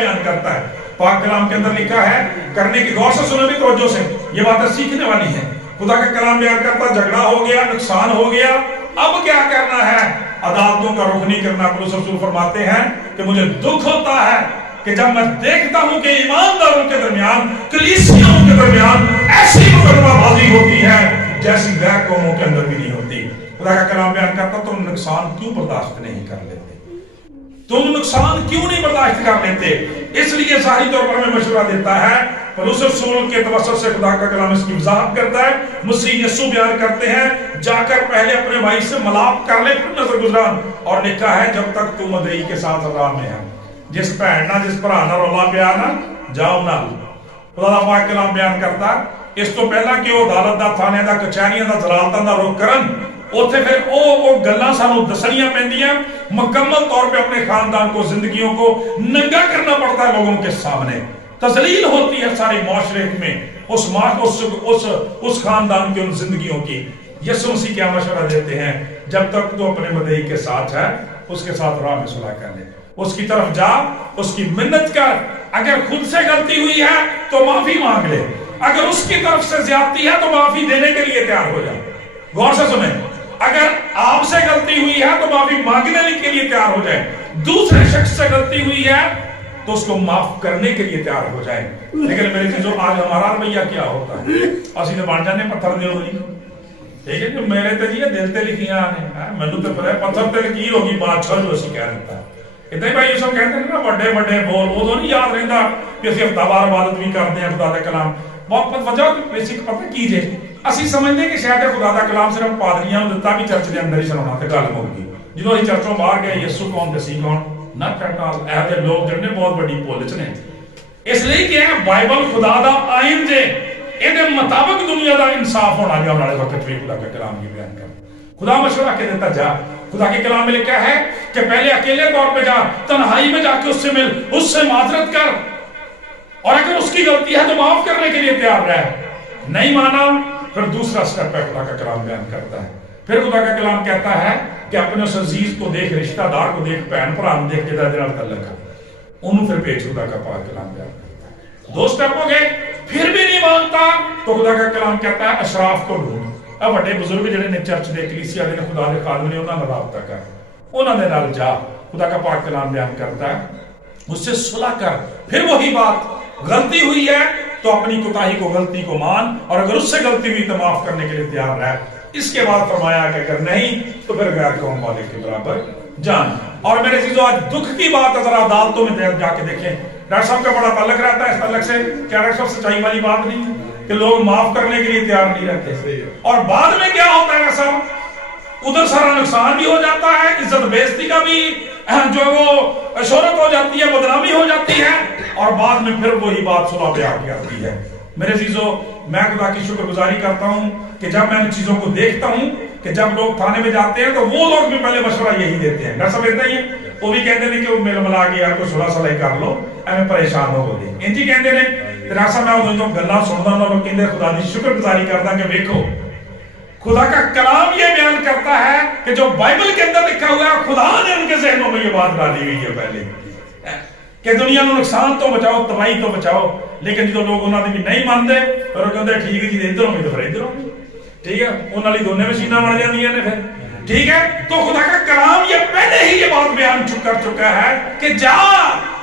بیان کرتا ہے. پاک کلام کے اندر لکھا ہے, کرنے کی غور سے سنو بھی توجہ سے, یہ باتیں سیکھنے والی ہیں. خدا کا کلام بیان کرتا ہے جھگڑا ہو گیا, نقصان ہو گیا, اب کیا کرنا ہے؟ عدالتوں کا رخ نہیں کرنا. پولس رسول فرماتے ہیں کہ مجھے دکھ ہوتا ہے کہ جب میں دیکھتا ہوں کہ ایمانداروں کے درمیان, کلیسیوں کے درمیان ایسی مقدمہ بازی ہوتی ہے جیسی غیر قوموں کے اندر بھی نہیں ہوتی. خدا کا کلام بیان کرتا تم نقصان کیوں برداشت نہیں کر لیتے؟ تم نقصان کیوں نہیں برداشت کر لیتے؟ اس لیے ظاہری طور پر ہمیں مشورہ دیتا ہے. پولس رسول کے توسط سے خدا کا کلام اس کی وضاحت کرتا ہے. مسیح یسوع بیان کرتے ہیں جا کر پہلے اپنے بھائی سے ملاپ کر لے پھر نظر گزران. اور لکھا ہے جب تک تو مدعی کے ساتھ عذاب میں ہے, جس بھن نہ جس بھرا نہ رولا پیا نہ جاؤ نہ. خدا پاک کلام بیان کرتا اس تو پہلا کہ وہ عدالت دا, تھانے دا, کچہریاں دا, عدالتاں دا رخ کرن, اوتھے پھر او گلاں سانوں دسنیاں پیندیاں. مکمل طور پہ اپنے خاندان کو, زندگیوں کو ننگا کرنا پڑتا ہے لوگوں کے سامنے. تذلیل ہوتی ہے سارے معاشرے میں اس خاندان کی, ان زندگیوں کی. یسوع مسیح کیا مشورہ دیتے ہیں؟ جب تک تو اپنے مدعی کے ساتھ ہے اس کے ساتھ راہ میں صلح کر لے, اس کی طرف جا, اس کی منت کر. اگر خود سے غلطی ہوئی ہے تو معافی مانگ لے, اگر اس کی طرف سے زیادتی ہے تو معافی دینے کے لیے تیار ہو جائے. غور سے سنیں, اگر آپ سے غلطی ہوئی ہے تو معافی مانگنے کے لیے تیار ہو جائے. دوسرے شخص سے غلطی ہوئی ہے تو اس کو معاف کرنے کے لیے تیار ہو جائے. لیکن میرے چیزوں آج ہمارا رویہ کیا ہوتا ہے؟ اسی نے بن جانے پتھر دے ہوئی, ٹھیک ہے جو میرے تے جی دل تے لکھیاں نے, مینوں تے پتہ ہے پتھر تے لکیر ہوگی بادشاہ جو اسی کہہ دیتا ہے. اتنا ہی بھائی یہ سب کہتے ہیں نا بڑے بڑے بول, وہ تو نہیں یاد رہتا کہ اسی ہفتہ وار عبادت بھی کرتے ہیں خدا کا کلام. بہت وجہ بیسک پتہ کیجئے, اسی سمجھتے ہیں کہ شاید خدا کا کلام صرف پادریاں نے دتا بھی چرچ کے اندر ہی سنانا تے گل ہو گئی. جدوں اسی چرچوں باہر گئے یسوع کون سی کون نہ کرتا, ایسے لوگ جڑنے بہت بڑی بھول نے. اس لیے کہ بائبل خدا دا آئین جے, یہ مطابق دنیا دا انصاف ہونا گیا والے وقت بھی خدا کا کلام کی بیان کر. خدا مشورہ کے دیتا جا, خدا کے کلام میں لکھا ہے کہ پہلے اکیلے طور پہ جا, تنہائی میں جا کے اس سے مل, اس سے معذرت کر, اور اگر اس کی غلطی ہے تو معاف کرنے کے لیے تیار رہ. نہیں مانا پھر دوسرا سٹیپ ہے خدا کا کلام بیان کرتا ہے. پھر خدا کا کلام کہتا ہے کہ اپنے اس عزیز کو دیکھ, رشتہ دار کو دیکھ, بہن بھرا کو دیکھ, جدا جدا تعلق ہے انہوں پھر پیچ. خدا کا پاک کلام بیان کرتا ہے. دو سٹیپ ہو گئے, پھر بھی نہیں مانتا تو خدا کا کلام کہتا ہے اشراف کو ڈھونڈ. اب بڑے بزرگ جڑے نے چرچ دے, کلیسیا دے, خدا دے خادم نے, انہاں نال رابطہ کر, انہاں دے نال جا. خدا کا پاک کلام بیان کرتا ہے اس سے صلح کر. پھر وہی بات, غلطی ہوئی ہے تو اپنی کوتاہی کو, غلطی کو مان, اور اگر اس سے غلطی ہوئی تو معاف کرنے کے لیے تیار رہ. اس کے بعد فرمایا کہ اگر نہیں تو پھر غیر قوم والے کے برابر جان. اور میرے چیزوں آج دکھ کی بات ہے, ذرا عدالتوں میں جا کے دیکھیں. ڈاکٹر صاحب کا بڑا تعلق رہتا ہے اس تعلق سے. کیا ڈاکٹر صاحب سچائی والی بات نہیں ہے کہ لوگ معاف کرنے کے لیے تیار نہیں رہتے؟ اور بعد میں کیا ہوتا ہے صاحب, ادھر سارا نقصان بھی ہو جاتا ہے, عزت بےزتی کا بھی جو وہ شہرت ہو جاتی ہے, بدنامی ہو جاتی ہے, اور بعد میں پھر وہی بات صلح پہ آ کے آتی ہے. میرے عزیزوں, میں خدا کی شکر گزاری کرتا ہوں کہ جب میں ان چیزوں کو دیکھتا ہوں کہ جب لوگ تھانے میں جاتے ہیں تو وہ لوگ بھی پہلے مشورہ یہی دیتے ہیں. ڈاکٹر صاحب اتنا ہی ہے, وہ بھی کہتے ہیں کہ وہ مل ملا کے یار کوئی صلح صلاح کر لو, ایویں پریشان ہو گئے انجی کہتے ہیں. ڈاکٹر صاحب میں جو گلاں سندا ہوں لوگ کہندے خدا دی شکر گزاری کردا کہ دیکھو خدا کا کلام یہ بیان کرتا ہے کہ جو بائبل کے اندر لکھا ہوا ہے خدا نے ان کے ذہنوں میں یہ بات ڈالی ہوئی ہے پہلے کہ دنیا نو نقصان تو بچاؤ, تباہی تو بچاؤ. لیکن جو لوگ انہوں نے بھی نہیں مانتے اور وہ کہتے ٹھیک ہے جی ادھر ہوگی تو پھر ادھر ہوگی, ٹھیک ہے انہوں نے دونوں مشیناں بن جاتی ہیں پھر, ٹھیک ہے. تو خدا کا کلام یہ پہلے ہی یہ بات بیان کر چکا ہے کہ جا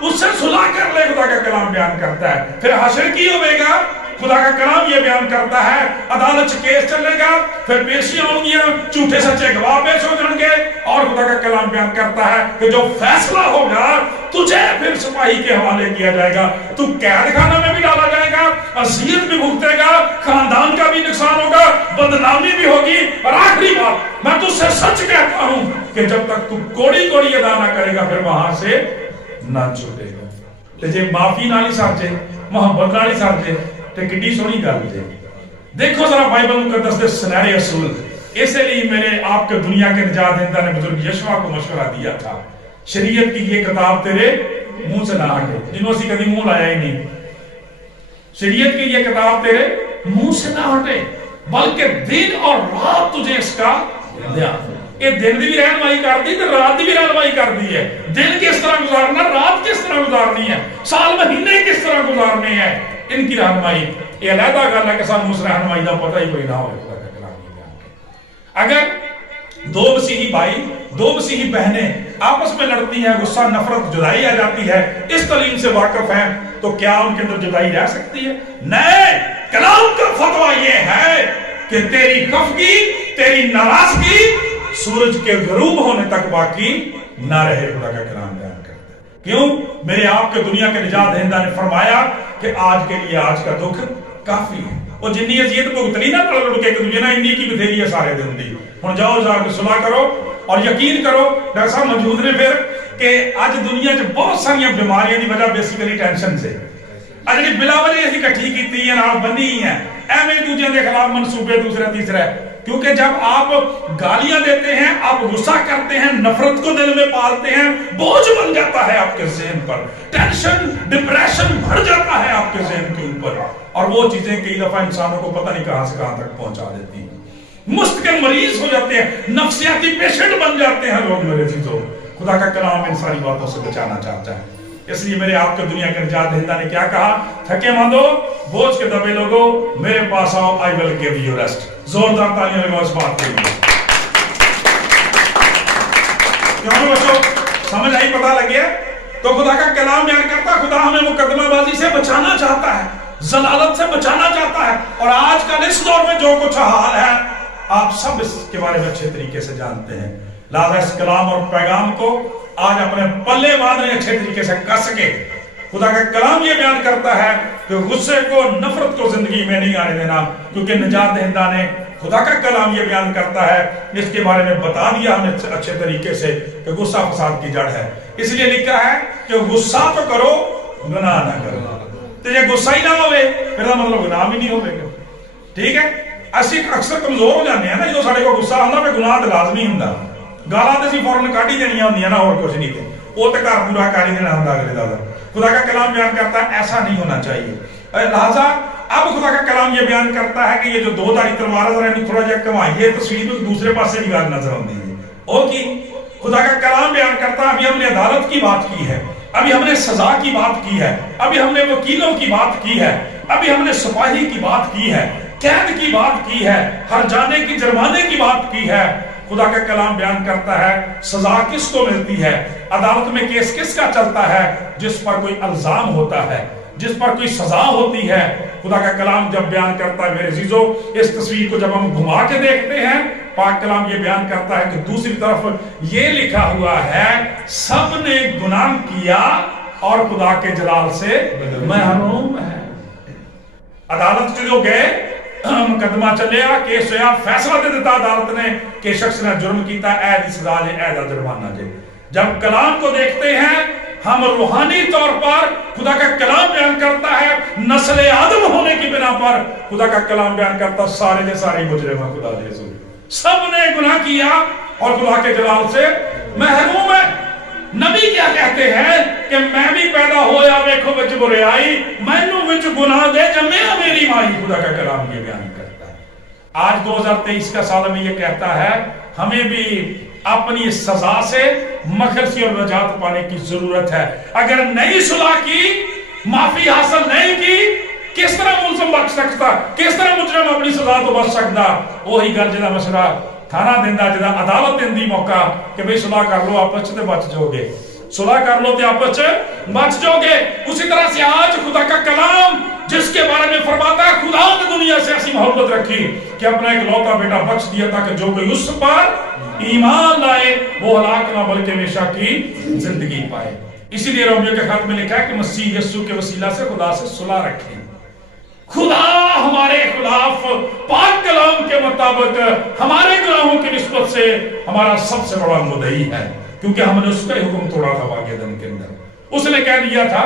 اس سے صلح کر لے. خدا کا کلام بیان کرتا ہے پھر حشر کی ہوئے گا. خدا کا کلام یہ بیان کرتا ہے عدالت کیس چلے گا, پھر پیشیاں ہوں گی, جھوٹے سچے گواہ پیش ہو جائیں گے, اور خدا کا کلام بیان کرتا ہے کہ جو فیصلہ ہوگا تجھے پھر سپاہی کے حوالے کیا جائے گا, تو قید خانہ میں بھی ڈالا جائے گا, اذیت بھی بھگتے گا, خاندان کا بھی نقصان ہوگا, بدنامی بھی ہوگی. اور آخری بات میں تجھ سے سچ کہتا ہوں کہ جب تک تو کوڑی کوڑی ادا نہ کرے گا پھر وہاں سے نہ چھوٹے گا. جی معافی نہ سمجھے, محبت نہ سمجھے تے کڈی سونی گل جے. دیکھو ذرا بائبل مقدس دے سنہرے اصول. اس لیے میرے آپ کے دنیا کے نجات دہندہ نے بزرگ یشوع کو مشورہ دیا تھا, شریعت کی یہ کتاب تیرے منہ سے نہ ہٹے, جنہوں سے کبھی منہ لایا ہی نہیں. شریعت کی یہ کتاب تیرے منہ سے نہ ہٹے بلکہ دن اور رات تجھے اس کا دھیان. یہ دن کی بھی رہنمائی کرتی ہے رات کی بھی رہنمائی کرتی ہے. دن کس طرح گزارنا, رات کس طرح گزارنی ہے, سال مہینے کس طرح گزارنے ہیں, ان کی رہنمائی. یہ علیحدہ گل ہے کہ سانوں اس رہنمائی کا پتہ ہی کوئی نہ ہو. اگر دو مسیحی بھائی, دو مسیحی بہنیں آپس میں لڑتی ہیں, غصہ, نفرت, جدائی آ جاتی ہے, اس تعلیم سے واقف ہیں, تو کیا ان کے اندر جدائی رہ سکتی ہے؟ نہیں. کلام کا فتویٰ یہ ہے کہ تیری خفگی, تیری ناراضگی سورج کے غروب ہونے تک باقی نہ رہے. خدا کا کلام بیان کرتا ہے. کیوں؟ میرے آپ کے دنیا کے نجات دہندہ نے فرمایا کہ آج کے لیے آج کا دکھ کافی ہے. وہ جنی اذیت بھگتنی نہ پڑ لڑ کے تجھے نہ انی کی بتھیری ہے سارے دن دی. ہن جاؤ جا کے صلح کرو اور یقین کرو. ڈاکٹر صاحب موجود نے پھر کہ اج دنیا چ بہت ساری بیماریاں دی وجہ بیسیکلی ٹینشن سے اج جی بلا وجہ اسی کٹھی کیتی ہیں نال بنی ہیں ایویں دوجے دے خلاف منصوبے دوسرا تیسرا. کیونکہ جب آپ گالیاں دیتے ہیں, آپ غصہ کرتے ہیں, نفرت کو دل میں پالتے ہیں, بوجھ بن جاتا ہے آپ کے ذہن پر, ٹینشن ڈپریشن بڑھ جاتا ہے آپ کے ذہن کے اوپر, اور وہ چیزیں کئی دفعہ انسانوں کو پتہ نہیں کہاں سے کہاں تک پہنچا دیتی ہیں. مستقل مریض ہو جاتے ہیں, نفسیاتی پیشنٹ بن جاتے ہیں لوگ. میرے چیزوں, خدا کا کلام ان ساری باتوں سے بچانا چاہتا ہے. اس لیے میرے آپ کے دنیا کے نجات دہندہ نے کیا کہا؟ تھکے ماندو, بوجھ کے دبے لوگو, میرے پاس آؤ, I will give you rest. زوردار تالیاں لگاؤ اس بات کے لیے. کیوں بچوں سمجھ آئی, پتہ لگے؟ تو خدا کا کلام بیان کرتا ہے خدا ہمیں مقدمہ بازی سے بچانا چاہتا ہے, ضلالت سے بچانا چاہتا ہے. اور آج کل اس دور میں جو کچھ حال ہے آپ سب اس کے بارے میں اچھے طریقے سے جانتے ہیں. لہذا اس کلام اور پیغام کو آج اپنے پلے باندھنے اچھے طریقے سے کر سکے. خدا کا کلام یہ بیان کرتا ہے کہ غصے کو, نفرت کو زندگی میں نہیں آنے دینا, کیونکہ نجات دہندہ نے خدا کا کلام یہ بیان کرتا ہے, اس کے بارے میں بتا دیا ہمیں اچھے طریقے سے کہ غصہ فساد کی جڑ ہے. اس لیے لکھا ہے کہ غصہ تو کرو, گناہ نہ کرو. تو یہ غصہ ہی نہ ہوئے پھر مطلب گناہ بھی نہیں ہوگا. ٹھیک ہے, اسی اکثر کمزور ہو جاتے ہیں نا, جو سارے کو غصہ ہوتا ہے گناہ تو لازمی ہوتا. گالاں تے سی فوراً کاٹ ہی دینیاں ہوندیاں نا, اور کچھ نہیں. تے وہ تے گھر پورا کر ہی دینا ہوندا اگلے دا. خدا کا کلام بیان کرتا ہے ایسا نہیں ہونا چاہیے. لہذا اب خدا کا کلام یہ بیان کرتا ہے کہ یہ جو دو دھاری تلوار ذرا انہوں تھوڑا جہا کمائیے تصویر دوسرے پاسے بھی گل نظر آتی ہے. اور کی خدا کا کلام بیان کرتا ہے, ابھی ہم نے عدالت کی بات کی ہے, ابھی ہم نے سزا کی بات کی ہے, ابھی ہم نے وکیلوں کی بات کی ہے, ابھی ہم نے سپاہی کی بات کی ہے, قید کی بات کی ہے, ہر جانے کی جرمانے کی بات کی ہے. خدا کا کلام بیان کرتا ہے سزا کس کو ملتی ہے, عدالت میں کیس کس کا چلتا ہے, جس پر کوئی الزام ہوتا ہے, جس پر کوئی سزا ہوتی ہے. خدا کا کلام جب بیان کرتا ہے میرے عزیزو, اس تصویر کو جب ہم گھما کے دیکھتے ہیں, پاک کلام یہ بیان کرتا ہے کہ دوسری طرف یہ لکھا ہوا ہے سب نے گناہ کیا اور خدا کے جلال سے محروم ہے. عدالت جو گئے, مقدمہ چلیا, کیس ہویا, فیصلہ دے دیتا عدالت نے کہ شخص نے جرم کیتا, اے دی سزا لے, اے دا جرمانہ دے. جب کلام کو دیکھتے ہیں ہم روحانی طور پر, خدا کا کلام بیان کرتا ہے نسل آدم ہونے کی بنا پر, خدا کا کلام بیان کرتا ہے سارے نے سارے مجرم ہیں, خدا دے حضور سب نے گناہ کیا اور خدا کے جلال سے محروم ہے. نبی کیا کہتے ہیں کہ میں بھی پیدا ہویا ویکھو وچ بریائی, مینوں وچ گناہ دے جمیا میری مائی. خدا کا کلام یہ بیان کرتا ہے. آج 2023 کا سال میں یہ کہتا ہے ہمیں بھی اپنی سزا سے مخلصی اور نجات پانے کی ضرورت ہے. اگر نہیں صلح کی, معافی حاصل نہیں کی, کس طرح ملزم بچ سکتا, کس طرح مجرم اپنی سزا تو بچ سکتا. وہی گل جدا مشورہ تھانہ دیندہ, جدا عدالت دیندی موقع کہ بھئی صلح کر لو آپس تے بچ جاؤ گے, صلح کر لو تے آپس بچ جاؤ گے. اسی طرح سے آج خدا کا کلام جس کے بارے میں فرماتا ہے خدا نے دنیا سے ایسی محبت رکھی کہ اپنا ایک لوتا بیٹا بخش دیا تاکہ جو کوئی اس پر ایمان لائے وہ ہلاک نہ بلکہ ہمیشہ کی زندگی پائے. اسی لیے رومیو کے خط میں لکھا ہے کہ مسیح یسوع کے وسیلہ سے خدا سے صلح رکھیں. خدا ہمارے خلاف پاک کلام کے مطابق ہمارے گناہوں کی نسبت سے ہمارا سب سے بڑا مدعی ہے, کیونکہ ہم نے اس کا حکم توڑا تھا واقعہ دن کے اندر. اس نے کہہ دیا تھا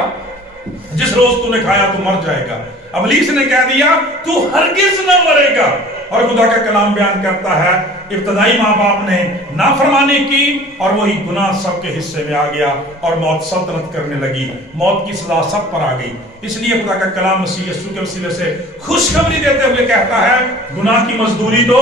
جس روز تو نے کھایا تو مر جائے گا. ابلیس نے کہہ دیا تو ہرگز نہ مرے گا. اور خدا کا کلام بیان کرتا ہے ابتدائی ماں باپ نے نافرمانی کی اور وہی گناہ سب کے حصے میں آ گیا اور موت سلطنت کرنے لگی, موت کی سزا سب پر آ گئی. اس لیے خدا کا کلام مسیح یسوع کے وسیلے سے خوشخبری دیتے ہوئے کہتا ہے گناہ کی مزدوری تو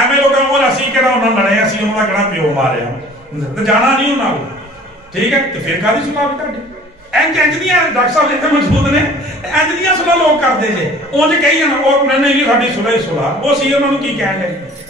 ਐਵੇਂ ਲੋਕਾਂ ਨੂੰ ਅਸੀਂ ਕਿਹੜਾ ਉਹਨਾਂ ਲੜੇ, ਅਸੀਂ ਉਹਨਾਂ ਦਾ ਕਿਹੜਾ ਪਿਓ ਮਾਰਿਆ, ਤੇ ਜਾਣਾ ਨਹੀਂ ਉਹਨਾਂ ਕੋਲ, ਠੀਕ ਹੈ? ਤੇ ਫਿਰ ਕਾਹਦੀ ਸੁਲਹ ਤੁਹਾਡੀ? ਇੰਜ ਦੀਆਂ ਡਾਕਟਰ ਸਾਹਿਬ ਇੱਥੇ ਮੌਜੂਦ ਨੇ, ਇੰਜ ਦੀਆਂ ਸੁਲਹ ਲੋਕ ਕਰਦੇ ਜੇ, ਉਂਝ ਕਹੀ ਜਾਣ ਉਹ ਨਹੀਂ ਜੀ ਸਾਡੀ ਸੁਲਹ ਹੀ ਸੁਲਹ, ਉਹ ਸੀ ਉਹਨਾਂ ਨੂੰ ਕੀ ਕਹਿਣ ਲੱਗੇ?